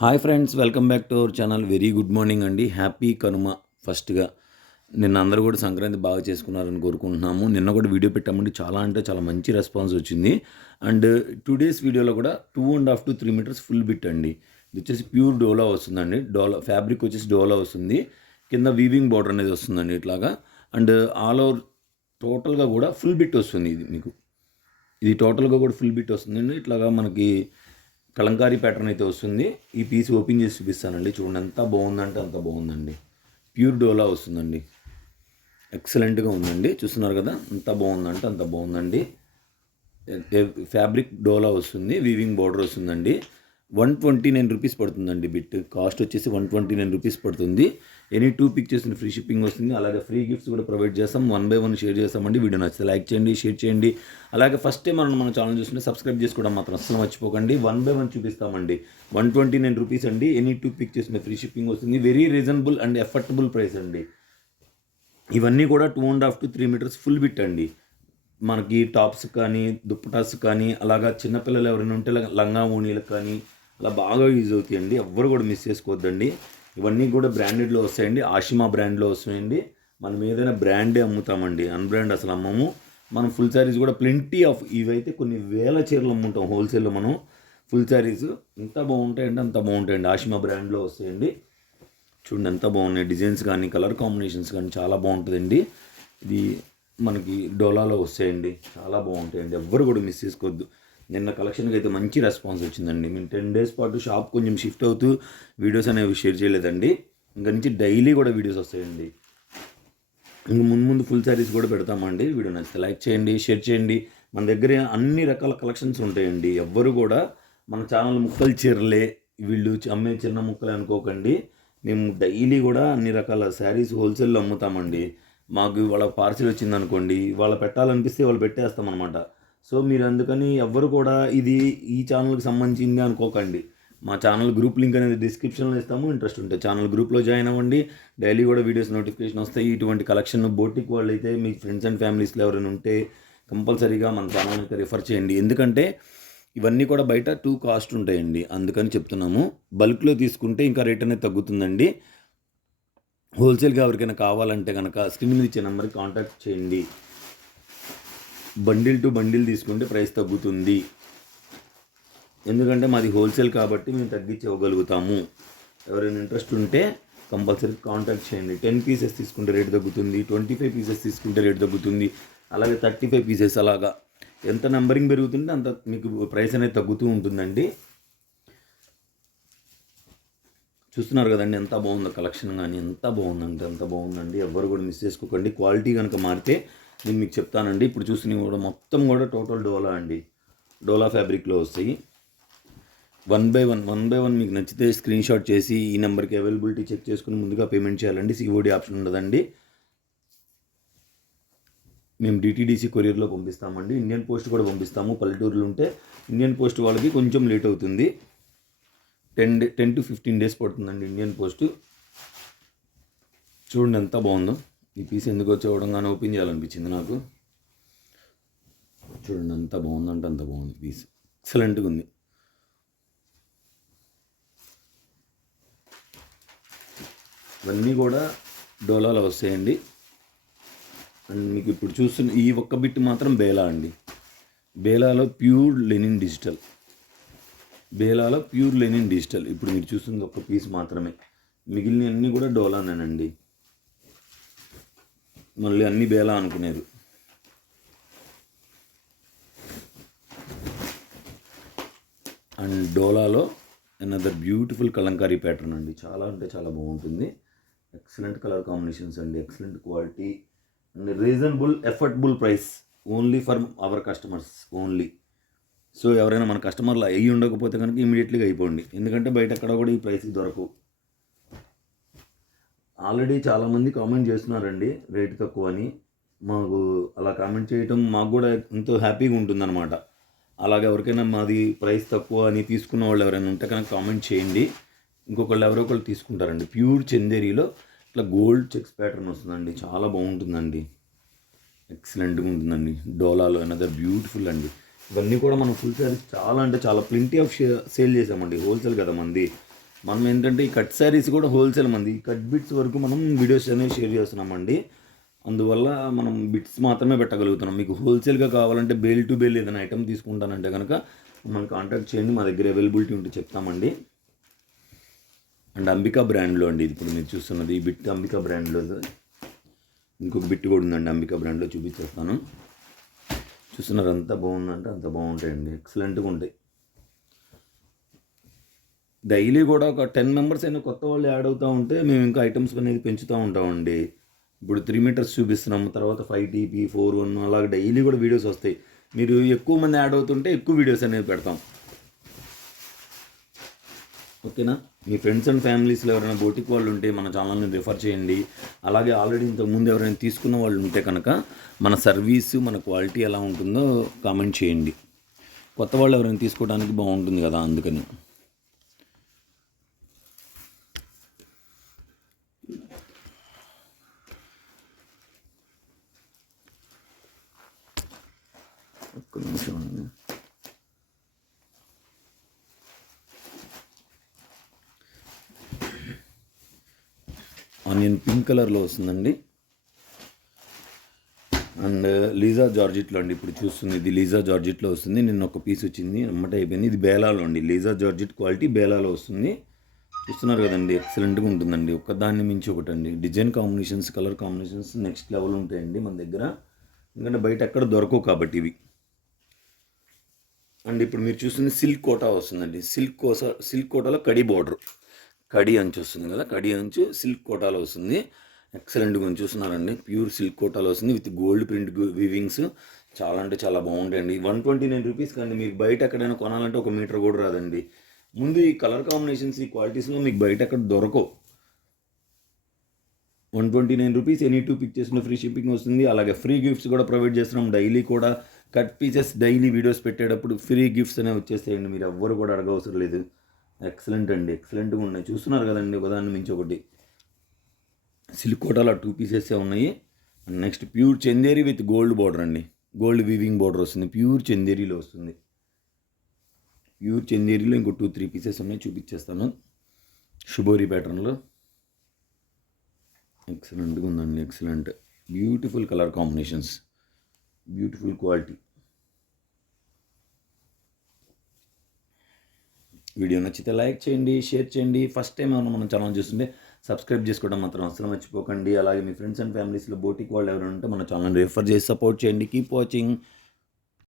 Hi friends, welcome back to our channel. Very good morning అండి. Happy Kanuma. ఫస్ట్గా నిన్న అందరూ కూడా సంక్రాంతి బాగా చేసుకున్నారని కోరుకుంటున్నాము. నిన్న కూడా వీడియో పెట్టామండి. చాలా అంటే చాలా మంచి రెస్పాన్స్ వచ్చింది. అండ్ 2 days వీడియోలో కూడా 2.5 to 3 మీటర్స్ ఫుల్ బిట్ అండి. ఇది వచ్చేసి ప్యూర్ డోలా వస్తుందండి. డోలా ఫ్యాబ్రిక్ వచ్చేసి డోలా వస్తుంది. కింద వీవింగ్ బార్డర్ అనేది వస్తుందండి ఇట్లాగా. అండ్ ఆల్ ఓవర్ టోటల్గా కూడా ఫుల్ బిట్ వస్తుంది. ఇది టోటల్గా కూడా ఫుల్ బిట్ వస్తుందండి. ఇట్లాగా మనకి కలంకారీ ప్యాటర్న్ అయితే వస్తుంది. ఈ పీస్ ఓపెన్ చేసి చూపిస్తానండి. చూడండి ఎంత బాగుందంటే అంత బాగుందండి. ప్యూర్ డోలా వస్తుందండి. ఎక్సలెంట్గా ఉందండి. చూస్తున్నారు కదా, ఎంత బాగుందంటే అంత బాగుందండి. ఫ్యాబ్రిక్ డోలా వస్తుంది. వీవింగ్ బార్డర్ వస్తుందండి. 129 రూపీస్ పడుతుందండి. బిట్ కాస్ట్ వచ్చేసి 129 రూపీస్ పడుతుంది. ఎనీ 2 పిక్చర్స్ ఫ్రీ షిప్పింగ్ వస్తుంది. అలాగే ఫ్రీ గిఫ్ట్స్ కూడా ప్రొవైడ్ చేస్తాం. 1 by 1 షేర్ చేస్తామండి. వీడియో నచ్చితే లైక్ చేయండి, షేర్ చేయండి. అలాగే ఫస్ట్ టైం మన ఛానల్ చూస్తుంటే సబ్స్క్రైబ్ చేసుకోవడం మాత్రం అస్సలు మర్చిపోకండి. 1 by 1 చూపిస్తామండి. 129 రూపీస్ అండి. ఎనీ 2 పిక్చర్స్ ఫ్రీ షిప్పింగ్ వస్తుంది. Very reasonable and affordable price అండి. ఇవన్నీ కూడా 2.5 to 3 మీటర్స్ ఫుల్ బిట్ అండి. మనకి టాప్స్ కానీ, దుప్పటాస్ కానీ, అలాగా చిన్నపిల్లలు ఎవరైనా ఉంటే లంగా ఓణీలకు కానీ అలా బాగా యూజ్ అవుతాయండి. ఎవ్వరు కూడా మిస్ చేసుకోవద్దండి. ఇవన్నీ కూడా బ్రాండెడ్లో వస్తాయండి. ఆషిమా బ్రాండ్లో వస్తాయండి. మనం ఏదైనా బ్రాండే అమ్ముతామండి, అన్బ్రాండ్ అసలు అమ్మము. మనం ఫుల్ శారీస్ కూడా ప్లెంటీ ఆఫ్, ఇవైతే కొన్ని వేల చీరలు అమ్ముతాం హోల్సేల్లో మనం. ఫుల్ శారీస్ ఎంత బాగుంటాయంటే అంత బాగుంటాయండి. ఆషిమా బ్రాండ్లో వస్తాయండి. చూడండి ఎంత బాగున్నాయి. డిజైన్స్ కానీ, కలర్ కాంబినేషన్స్ కానీ చాలా బాగుంటుందండి. ఇది మనకి డోలాలో వస్తాయండి. చాలా బాగుంటాయండి. ఎవ్వరు కూడా మిస్ చేసుకోవద్దు. నిన్న కలెక్షన్కి అయితే మంచి రెస్పాన్స్ వచ్చిందండి. మేము 10 days పాటు షాప్ కొంచెం షిఫ్ట్ అవుతూ వీడియోస్ అనేవి షేర్ చేయలేదండి. ఇంకా నుంచి డైలీ కూడా వీడియోస్ వస్తాయండి. ఇంక ముందు ఫుల్ శారీస్ కూడా పెడతామండి. వీడియో నచ్చితే లైక్ చేయండి, షేర్ చేయండి. మన దగ్గర అన్ని రకాల కలెక్షన్స్ ఉంటాయండి. ఎవ్వరు కూడా మన ఛానల్ ముక్కలు చీరలే, వీళ్ళు అమ్మే చిన్న ముక్కలు అనుకోకండి. మేము డైలీ కూడా అన్ని రకాల శారీస్ హోల్సేల్లో అమ్ముతామండి. మాకు వాళ్ళ పార్సిల్ వచ్చిందనుకోండి, వాళ్ళు పెట్టాలనిపిస్తే వాళ్ళు పెట్టేస్తామన్నమాట. సో మీరు అందుకని ఎవ్వరు కూడా ఇది ఈ ఛానల్కి సంబంధించింది అనుకోకండి. మా ఛానల్ గ్రూప్ లింక్ అనేది డిస్క్రిప్షన్లో ఇస్తాము. ఇంట్రెస్ట్ ఉంటే ఛానల్ గ్రూప్లో జాయిన్ అవ్వండి. డైలీ కూడా వీడియోస్ నోటిఫికేషన్ వస్తాయి. ఇటువంటి కలెక్షన్ బోటిక్ వాళ్ళు అయితే మీ ఫ్రెండ్స్ అండ్ ఫ్యామిలీస్లో ఎవరైనా ఉంటే కంపల్సరీగా మన ఛానల్ అయితే రిఫర్ చేయండి. ఎందుకంటే ఇవన్నీ కూడా బయట 2 కాస్ట్ ఉంటాయండి. అందుకని చెప్తున్నాము. బల్క్లో తీసుకుంటే ఇంకా రేట్ అనేది తగ్గుతుందండి. హోల్సేల్గా ఎవరికైనా కావాలంటే కనుక స్క్రీన్ మీద ఇచ్చే నెంబర్కి కాంటాక్ట్ చేయండి. బండిల్ టు బండిల్ తీసుకుంటే ప్రైస్ తగ్గుతుంది. ఎందుకంటే మాది హోల్సేల్ కాబట్టి మేము తగ్గించి ఇవ్వగలుగుతాము. ఎవరైనా ఇంట్రెస్ట్ ఉంటే కంపల్సరీ కాంటాక్ట్ చేయండి. 10 pieces తీసుకుంటే రేట్ తగ్గుతుంది. 25 pieces తీసుకుంటే రేట్ తగ్గుతుంది. అలాగే 35 pieces, అలాగా ఎంత నెంబరింగ్ పెరుగుతుంటే అంత మీకు ప్రైస్ అనేది తగ్గుతూ ఉంటుందండి. చూస్తున్నారు కదండి ఎంత బాగుందో కలెక్షన్ కానీ, ఎంత బాగుందంటే అంత బాగుందండి. ఎవ్వరు కూడా మిస్ చేసుకోకండి. క్వాలిటీ కనుక మారితే నేను మీకు చెప్తానండి. ఇప్పుడు చూసినవి కూడా మొత్తం కూడా టోటల్ డోలా అండి. డోలా ఫ్యాబ్రిక్లో వస్తాయి. 1 by 1 మీకు నచ్చితే స్క్రీన్ షాట్ చేసి ఈ నెంబర్కి అవైలబిలిటీ చెక్ చేసుకుని ముందుగా పేమెంట్ చేయాలండి. సిఓడి ఆప్షన్ ఉండదండి. మేము డిటీడీసీ కొరియర్లో పంపిస్తామండి. ఇండియన్ పోస్ట్ కూడా పంపిస్తాము. పల్లెటూరులో ఉంటే ఇండియన్ పోస్ట్ వాళ్ళకి కొంచెం లేట్ అవుతుంది. 10 to 15 days పడుతుందండి ఇండియన్ పోస్ట్. చూడండి ఎంత బాగుందో. ఈ పీస్ ఎందుకో చూడంగానే ఓపెన్ చేయాలనిపించింది నాకు. చూడండి ఎంత బాగుందంటే అంత బాగుంది. పీస్ ఎక్సలెంట్గా ఉంది. ఇవన్నీ కూడా డోలాలో వస్తాయండి. అండ్ మీకు ఇప్పుడు చూస్తున్న ఈ ఒక్క బిట్ మాత్రం బేలా అండి. బేలాలో ప్యూర్ లెనిన్ డిజిటల్. ఇప్పుడు మీరు చూస్తుంది ఒక్క పీస్ మాత్రమే. మిగిలిన అన్నీ కూడా డోలానేనండి. మళ్ళీ అన్ని బేలా అనుకునేది. అండ్ డోలాలో అనదర్ బ్యూటిఫుల్ కలంకారీ ప్యాటర్న్ అండి. చాలా అంటే చాలా బాగుంటుంది. ఎక్సలెంట్ కలర్ కాంబినేషన్స్ అండి. Excellent quality and reasonable affordable price only for our customers only. So ఎవరైనా మన కస్టమర్లు అయ్యి ఉండకపోతే కనుక ఇమీడియట్లీగా అయిపోండి. ఎందుకంటే బయట ఎక్కడ కూడా ఈ ప్రైస్కి దొరకవు. ఆల్రెడీ చాలామంది కామెంట్ చేస్తున్నారండి రేటు తక్కువ అని. మాకు అలా కామెంట్ చేయటం మాకు కూడా ఎంతో హ్యాపీగా ఉంటుందన్నమాట. అలాగే ఎవరికైనా మాది ప్రైస్ తక్కువ అని తీసుకున్న వాళ్ళు ఎవరైనా ఉంటే కనుక కామెంట్ చేయండి. ఇంకొకళ్ళు ఎవరో ఒకళ్ళు తీసుకుంటారండి. ప్యూర్ చందేరీలో ఇట్లా గోల్డ్ చెక్స్ ప్యాటర్న్ వస్తుందండి. చాలా బాగుంటుందండి. ఎక్సలెంట్గా ఉంటుందండి. డోలాలో అనదర్ బ్యూటిఫుల్ అండి. ఇవన్నీ కూడా మనం ఫుల్ శారీస్ చాలా అంటే చాలా ప్లెంటీ ఆఫ్ సేల్ చేసామండి. హోల్సేల్ కదా మంది. మనం ఏంటంటే ఈ కట్ శారీస్ కూడా హోల్సేల్ మంది ఈ కట్ బిట్స్ వరకు మనం వీడియోస్ అనేవి షేర్ చేస్తున్నామండి. అందువల్ల మనం బిట్స్ మాత్రమే పెట్టగలుగుతున్నాం. మీకు హోల్సేల్గా కావాలంటే బేల్ టు బేల్ ఏదైనా ఐటమ్ తీసుకుంటానంటే కనుక మనం కాంటాక్ట్ చేయండి, మా దగ్గర అవైలబిలిటీ ఉంటే చెప్తామండి. అండ్ అంబికా బ్రాండ్లో అండి ఇది ఇప్పుడు మీరు చూస్తున్నది ఈ బిట్ అంబికా బ్రాండ్లో. ఇంకొక బిట్ కూడా ఉందండి అంబికా బ్రాండ్లో, చూపించేస్తాను. చూస్తున్నారు ఎంత బాగుందంటే అంత బాగుంటాయండి, ఎక్సలెంట్గా ఉంటాయి. డైలీ కూడా ఒక 10 మెంబర్స్ అయినా కొత్త వాళ్ళు యాడ్ అవుతూ ఉంటే మేము ఇంకా ఐటమ్స్ అనేది పెంచుతూ ఉంటామండి. ఇప్పుడు 3 మీటర్స్ చూపిస్తున్నాం, తర్వాత 5TP 4-1 అలాగే డైలీ కూడా వీడియోస్ వస్తాయి. మీరు ఎక్కువ మంది యాడ్ అవుతుంటే ఎక్కువ వీడియోస్ అనేవి పెడతాం. ఓకేనా? మీ ఫ్రెండ్స్ అండ్ ఫ్యామిలీస్లో ఎవరైనా బోటిక్ వాళ్ళు ఉంటే మన ఛానల్ని రిఫర్ చేయండి. అలాగే ఆల్రెడీ ఇంతకుముందు ఎవరైనా తీసుకున్న వాళ్ళు ఉంటే కనుక మన సర్వీసు మన క్వాలిటీ ఎలా ఉంటుందో కామెంట్ చేయండి. కొత్త వాళ్ళు ఎవరైనా తీసుకోవడానికి బాగుంటుంది కదా, అందుకని. ఒక్క నిమిషం అండి. ఆనియన్ పింక్ కలర్లో వస్తుందండి. అండ్ లీజా జార్జిట్లో అండి ఇప్పుడు చూస్తుంది, ఇది లీజా జార్జిట్లో వస్తుంది. నిన్న ఒక పీస్ వచ్చింది, అమ్మట అయిపోయింది. ఇది బేలాలో అండి, లీజా జార్జిట్ క్వాలిటీ బేలాలో వస్తుంది. చూస్తున్నారు కదండి, ఎక్సలెంట్గా ఉంటుందండి. ఒకదాన్ని మించి ఒకటి అండి. Design combinations, colour combinations next level ఉంటాయండి మన దగ్గర, ఎందుకంటే బయట ఎక్కడ దొరకవు కాబట్టి ఇవి. అండ్ ఇప్పుడు మీరు చూస్తుంది సిల్క్ కోటా వస్తుందండి. సిల్క్ కోటాలో కడి బోర్డర్, కడి అంచు వస్తుంది కదా, కడి అంచు సిల్క్ కోటాలో వస్తుంది. ఎక్సలెంట్గా ఉంది, చూస్తున్నారండి. ప్యూర్ సిల్క్ కోటాలో వస్తుంది విత్ గోల్డ్ ప్రింట్ వీవింగ్స్. చాలా అంటే చాలా బాగుంటాయండి. 129 రూపీస్ కానీ మీకు బయట ఎక్కడైనా కొనాలంటే 1 మీటర్ కూడా రాదండి. ముందు ఈ కలర్ కాంబినేషన్స్ ఈ క్వాలిటీస్లో మీకు బయట ఎక్కడ దొరకవు. 129 రూపీస్ ఎనీ 2 పిక్ చేసిన ఫ్రీ షిప్పింగ్ వస్తుంది. అలాగే ఫ్రీ గిఫ్ట్స్ కూడా ప్రొవైడ్ చేస్తున్నాం. డైలీ కూడా కట్ పీసెస్ డైలీ వీడియోస్ పెట్టేటప్పుడు ఫ్రీ గిఫ్ట్స్ అనేవి వచ్చేస్తాయండి, మీరు ఎవ్వరు కూడా అడగవసరం లేదు. ఎక్సలెంట్ అండి, ఎక్సలెంట్గా ఉన్నాయి. చూస్తున్నారు కదండి, ఒకదాన్ని మించి ఒకటి. సిల్క్ కోటాలో 2 పీసెస్ ఉన్నాయి. Next pure Chanderi with gold border అండి, గోల్డ్ వీవింగ్ బార్డర్ వస్తుంది. ప్యూర్ చందేరిలో వస్తుంది. ప్యూర్ చందేరిలో ఇంకో 2-3 పీసెస్ ఉన్నాయి, చూపించేస్తాను. షుబోరి ప్యాటర్న్లో ఎక్సలెంట్గా ఉందండి, excellent. Beautiful colour combinations, beautiful quality. Video నచ్చితే లైక్ చేయండి, షేర్ చేయండి. ఫస్ట్ టైం ఏమైనా మన ఛానల్ చూస్తుంటే సబ్స్క్రైబ్ చేసుకోవడం మాత్రం అసలు మర్చిపోకండి. అలాగే మీ ఫ్రెండ్స్ అండ్ ఫ్యామిలీస్లో బోటిక్ వాళ్ళు ఎవరైనా ఉంటే మన ఛానల్ రిఫర్ చేసి సపోర్ట్ చేయండి. Keep watching.